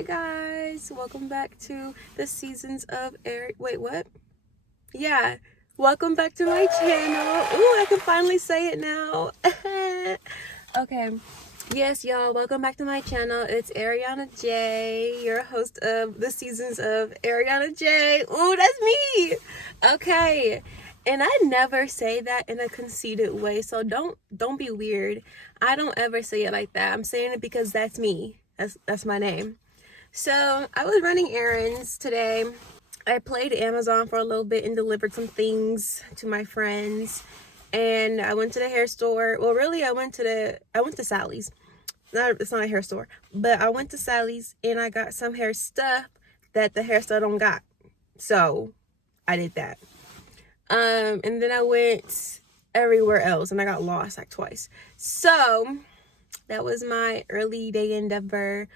Hi guys, welcome back to the seasons of welcome back to my channel. Ooh, I can finally say it now. Okay, yes y'all, welcome back to my channel. It's Aerianna J, your host of the seasons of Aerianna J. Ooh, that's me. Okay, and I never say that in a conceited way, so don't be weird. I don't ever say it like that. I'm saying it because that's me. That's my name. So I was running errands today. I played Amazon for a little bit and delivered some things to my friends. And I went to the hair store. Well, really, I went to Sally's. It's not a hair store, but I went to Sally's and I got some hair stuff that the hair store don't got. So I did that. And then I went everywhere else and I got lost like twice. So that was my early day endeavor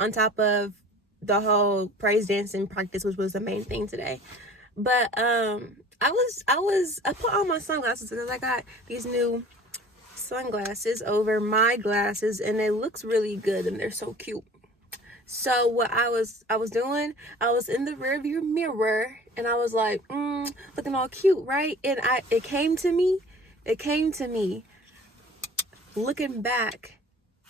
on top of the whole praise dancing practice, which was the main thing today. But I put on my sunglasses because I got these new sunglasses over my glasses and it looks really good and they're so cute. So what I was doing, I was in the rearview mirror and I was like, looking all cute, right? And it came to me looking back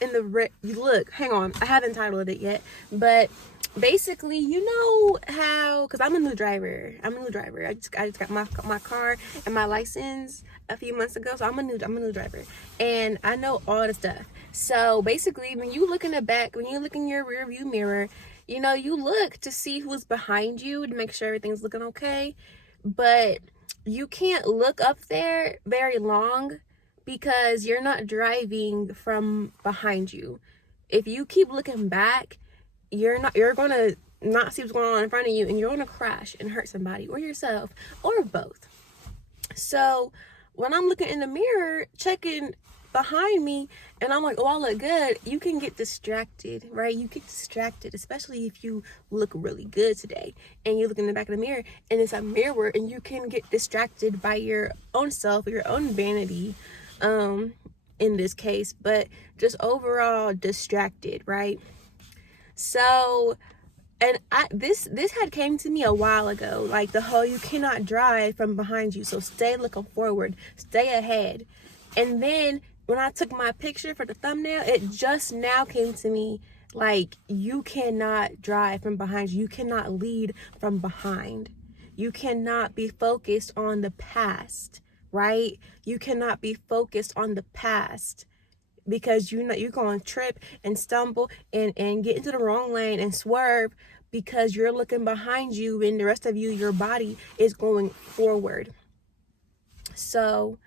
in the look, hang on, I haven't titled it yet, but basically, you know how, because I'm a new driver. I just got my car and my license a few months ago, so I'm a new driver and I know all the stuff. So basically, when you look in the back, when you look in your rear view mirror, you know, you look to see who's behind you to make sure everything's looking okay, but you can't look up there very long because you're not driving from behind you. If you keep looking back, you're gonna not see what's going on in front of you and you're gonna crash and hurt somebody or yourself or both. So when I'm looking in the mirror checking behind me and I'm like, oh, I look good, you can get distracted, right? You get distracted, especially if you look really good today and you look in the back of the mirror and it's a mirror and you can get distracted by your own self or your own vanity, in this case, but just overall distracted, right? So, and this had came to me a while ago, like the whole you cannot drive from behind you, so stay looking forward, stay ahead. And then when I took my picture for the thumbnail, it just now came to me, like, you cannot drive from behind you cannot lead from behind, you cannot be focused on the past, right? You cannot be focused on the past because you're going to trip and stumble and get into the wrong lane and swerve because you're looking behind you and the rest of you, your body is going forward. So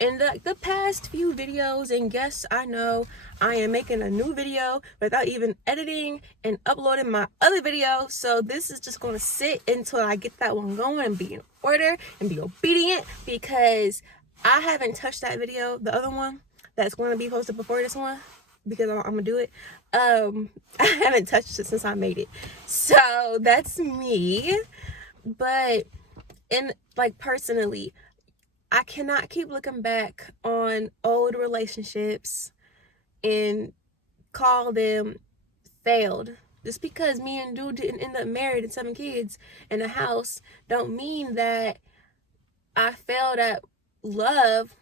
in the past few videos, and yes, I know I am making a new video without even editing and uploading my other video, so this is just going to sit until I get that one going and be in order and be obedient, because I haven't touched that video, the other one that's going to be posted before this one, because I'm gonna do it. I haven't touched it since I made it, so that's me. But personally, I cannot keep looking back on old relationships and call them failed. Just because me and dude didn't end up married and 7 kids in a house don't mean that I failed at love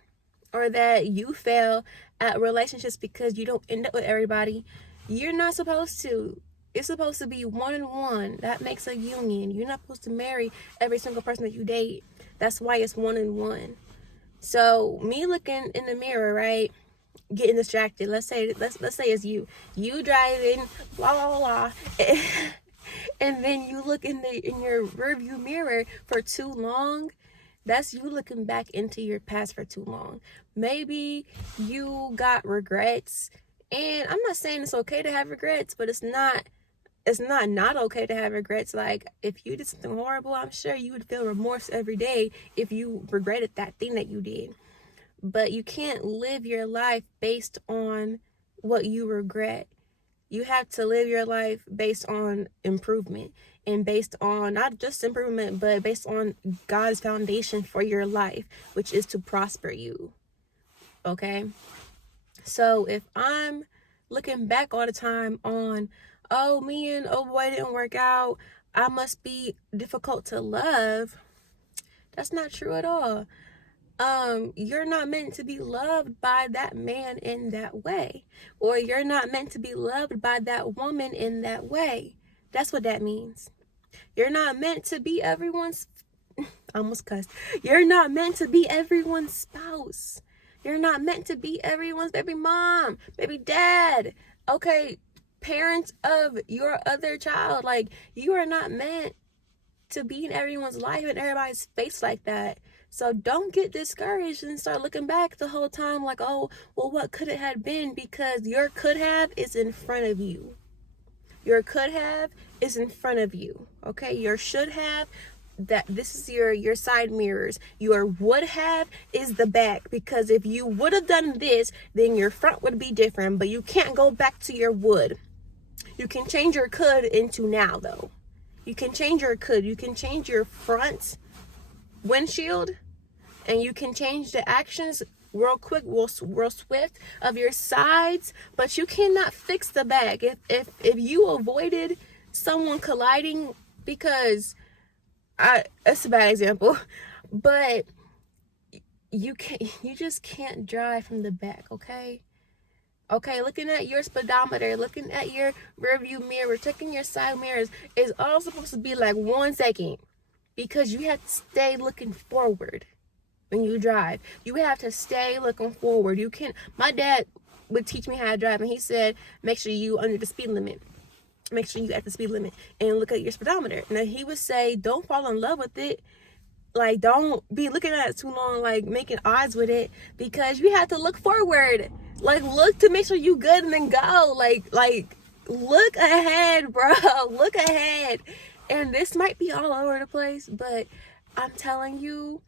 or that you fail at relationships because you don't end up with everybody. You're not supposed to. It's supposed to be 1 and 1. That makes a union. You're not supposed to marry every single person that you date. That's why it's 1 and 1. So me looking in the mirror, right, getting distracted. Let's say it's you driving, blah blah blah, and then you look in your rearview mirror for too long. That's you looking back into your past for too long. Maybe you got regrets, and I'm not saying it's okay to have regrets, but it's not okay to have regrets. Like, if you did something horrible, I'm sure you would feel remorse every day if you regretted that thing that you did. But you can't live your life based on what you regret. You have to live your life based on improvement, and based on not just improvement, but based on God's foundation for your life, which is to prosper you. Okay? So if I'm looking back all the time on oh, me and oh boy didn't work out, I must be difficult to love. That's not true at all. You're not meant to be loved by that man in that way, or you're not meant to be loved by that woman in that way. That's what that means. You're not meant to be everyone's I almost cussed. You're not meant to be everyone's spouse. You're not meant to be everyone's baby mom, baby dad. Okay, parents of your other child. Like, you are not meant to be in everyone's life and everybody's face like that. So don't get discouraged and start looking back the whole time like, oh, well, what could it have been? Because your could have is in front of you. Your could have is in front of you. Okay, your should have, that this is your side mirrors. Your would have is the back, because if you would have done this, then your front would be different, but you can't go back to your would. You can change your could into now, though. You can change your could. You can change your front windshield, and you can change the actions real quick, real swift of your sides, but you cannot fix the back. If you avoided someone colliding, because that's a bad example, but you just can't drive from the back. Okay, looking at your speedometer, looking at your rear view mirror, checking your side mirrors is all supposed to be like 1 second, because you have to stay looking forward when you drive. You have to stay looking forward. You can't. My dad would teach me how to drive, and he said, make sure you under the speed limit. Make sure you at the speed limit and look at your speedometer. Now, he would say, don't fall in love with it. Like, don't be looking at it too long, like making odds with it, because you have to look forward. Like, look to make sure you good and then go. Like look ahead, bro. Look ahead. And this might be all over the place, but I'm telling you,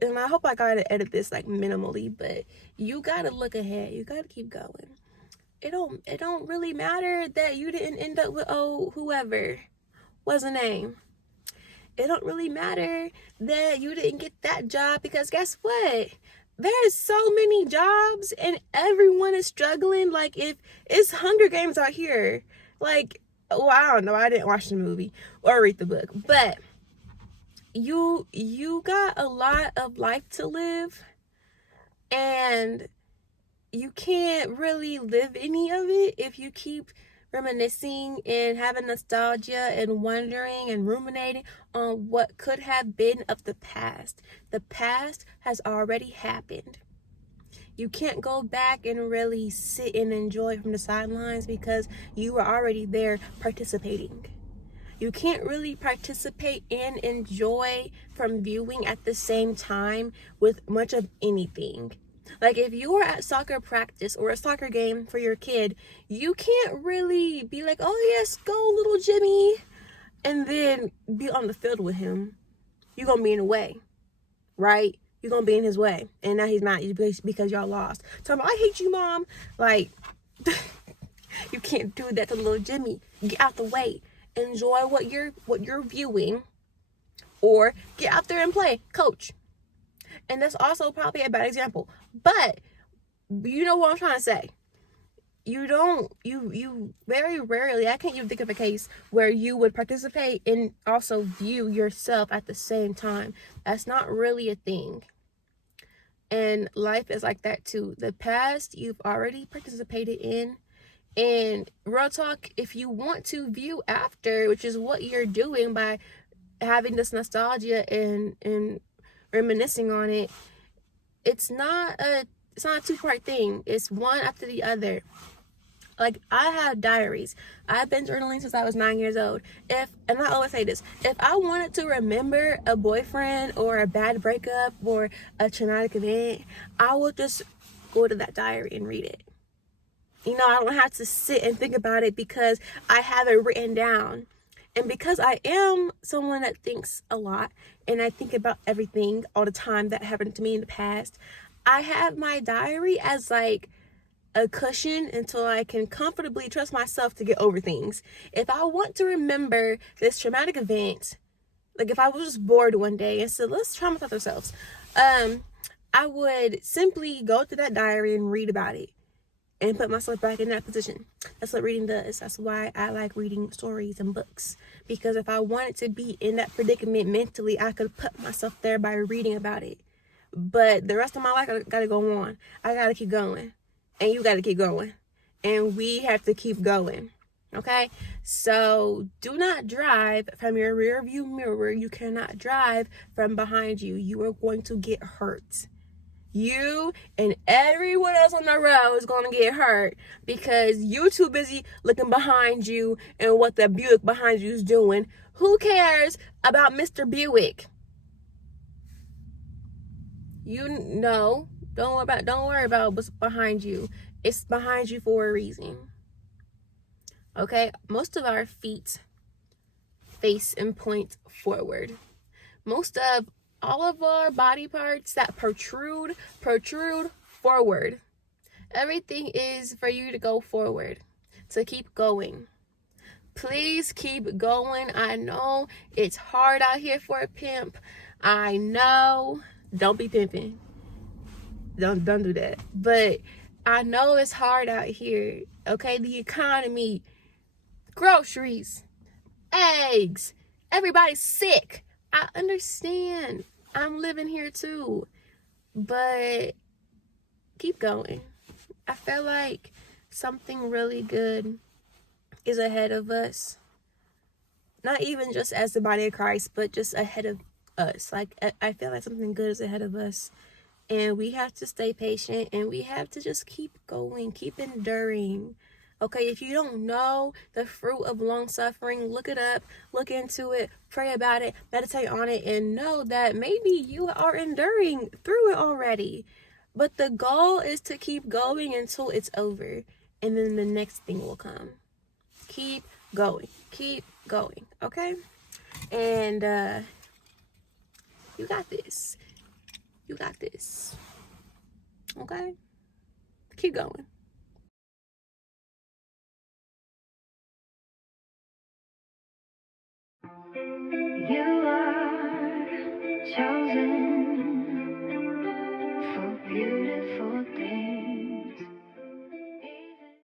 and I hope I gotta edit this like minimally, but you gotta look ahead. You gotta keep going. It don't really matter that you didn't end up with whoever was the name. It don't really matter that you didn't get that job, because guess what? There's so many jobs and everyone is struggling. Like, if it's Hunger Games out here, like, well, I don't know. I didn't watch the movie or read the book, but you got a lot of life to live, and you can't really live any of it if you keep reminiscing and having nostalgia and wondering and ruminating on what could have been of the past. The past has already happened. You can't go back and really sit and enjoy from the sidelines, because you were already there participating. You can't really participate and enjoy from viewing at the same time with much of anything. Like, if you were at soccer practice or a soccer game for your kid, you can't really be like, oh yes, go little Jimmy, and then be on the field with him. You're going to be in the way, right? You're going to be in his way. And now he's mad because y'all lost. So I'm like, I hate you, Mom. Like, you can't do that to little Jimmy. Get out the way. Enjoy what you're viewing, or get out there and play, coach. And that's also probably a bad example, but you know what I'm trying to say. You very rarely, I can't even think of a case where you would participate and also view yourself at the same time. That's not really a thing. And life is like that too. The past you've already participated in. And real talk, if you want to view after, which is what you're doing by having this nostalgia and reminiscing on it, it's not a 2-part thing. It's one after the other. Like, I have diaries. I've been journaling since I was 9 years old. And I always say this, if I wanted to remember a boyfriend or a bad breakup or a traumatic event, I would just go to that diary and read it. You know, I don't have to sit and think about it, because I have it written down. And because I am someone that thinks a lot, and I think about everything all the time that happened to me in the past, I have my diary as like a cushion until I can comfortably trust myself to get over things. If I want to remember this traumatic event, like if I was just bored one day and said, let's traumatize ourselves, I would simply go to that diary and read about it. and put myself back in that position. That's what reading does. That's why I like reading stories and books. Because if I wanted to be in that predicament mentally, I could put myself there by reading about it. But the rest of my life, I gotta go on. I gotta keep going. And you gotta keep going. And we have to keep going. Okay? So do not drive from your rear view mirror. You cannot drive from behind you. You are going to get hurt. You and everyone else on the road is going to get hurt because you're too busy looking behind you and what the Buick behind you is doing. Who cares about Mr. Buick? You know, don't worry about what's behind you. It's behind you for a reason. Okay? Most of our feet face and point forward. Most of all of our body parts that protrude forward. Everything is for you to go forward, to keep going. Please keep going. I know it's hard out here for a pimp. I know. Don't be pimping. Don't do that. But I know it's hard out here. Okay, the economy, groceries, eggs, everybody's sick. I understand. I'm living here too. But keep going. I feel like something really good is ahead of us. Not even just as the body of Christ, but just ahead of us. Like, I feel like something good is ahead of us. And we have to stay patient and we have to just keep going, keep enduring. Okay, if you don't know the fruit of long suffering, look it up, look into it, pray about it, meditate on it, and know that maybe you are enduring through it already. But the goal is to keep going until it's over, and then the next thing will come. Keep going, okay? And you got this. You got this. Okay? Keep going. You are chosen.